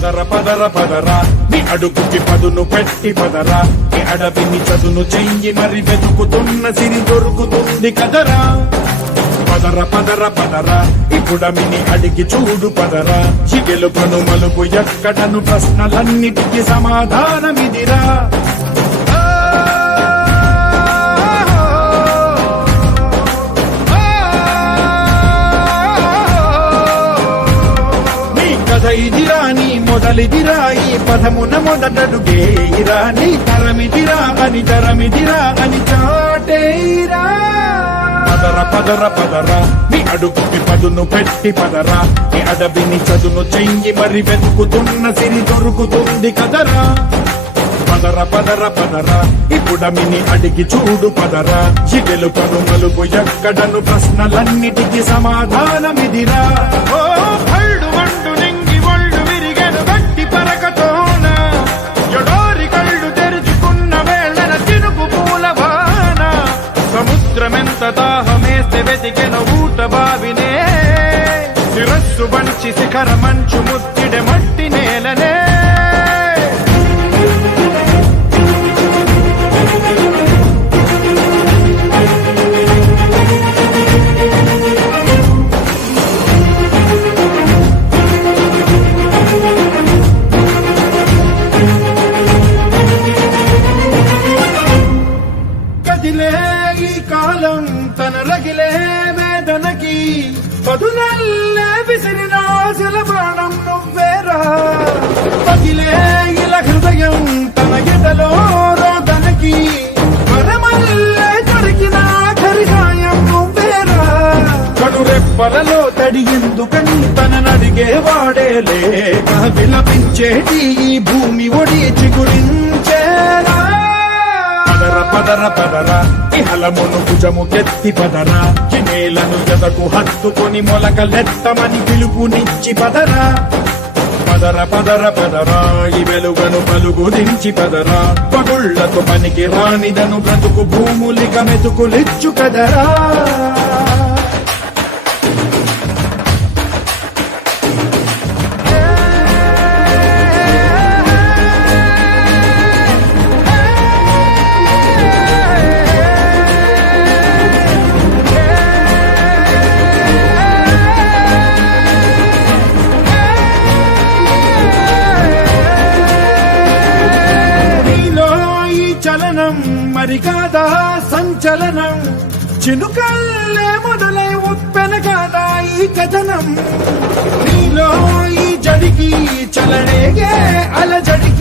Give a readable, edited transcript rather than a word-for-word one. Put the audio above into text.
పదర పదర పదరా నీ అడుగుకి పదును పెట్టి పదరా నీ అడవిని చదును చెయ్యి మరి వెతుకుతున్న సిరి దొరుకుతుంది కదరా పదర పదర పదరా ఇప్పుడమిని అడిగి చూడు పదరా చిగెలుపను మలుపు ఎక్కడను ప్రశ్నలన్నిటికీ సమాధానమిదిరా ఇదిరా నీ మొదలిదిరా ఈ పదమున మొదటడుగేయిరా నీ తరమిదిరా అని తరమిదిరా అని చాటేయిరా పదర పదర పదరా నీ అడుగుకి పదును పెట్టి పదరా నీ అడవిని చదును చెయ్యి మరి వెతుకుతున్న సిరి దొరుకుతుంది కదరా పదర పదర పదరా ఇప్పుడమిని అడిగి చూడు పదరా చిగెలు పను మలుపు ఎక్కడను ప్రశ్నలన్నిటికీ సమాధానమిదిరా ఓ కళ్ళు వండు నింగి ఒళ్ళు విరిగెను గట్టి పరకతోన ఎడోరి కళ్ళు తెరుచుకున్న వేళన చినుకు పూలవాన సముద్రమెంత దాహమేస్తే వెతికెను ఊట బావినే శిరస్సు వంచి శిఖర మంచు ముత్తిడె మట్టి నేలనే ఈ కాలం తన రగిలే వేదనకి పదునల్లే విసిరినాశల ప్రాణం నువ్వేరా పగిలే ఇలా హృదయం తన ఎదలో రోదనకి వరమల్లే దొరికిన ఖరిగాయం నువ్వేరా కడురెప్పలలో తడి ఎందుకని తననడిగేవాడేలే విలపించేటి ఈ భూమి ఒడి చిగురించేరా పదర పదరా ఇహలమును భుజము కెత్తి పదరా చినేలను జతకు హత్తుకొని మొలకలెత్తమని పిలుపునిచ్చి పదరా పదర పదర పదరా ఈ వెలుగను పలుగు దించి పదరా పగుళ్లకు పనికి రానిదను బ్రతుకు భూములిక మెతుకులిచ్చు కదరా చలనం మరి కాదా సంచలనం చినుకల్లే మొదలై ఉప్పెన కాదా ఈ కథనం నీలో ఈ జడికి చలనేగే అలజడికి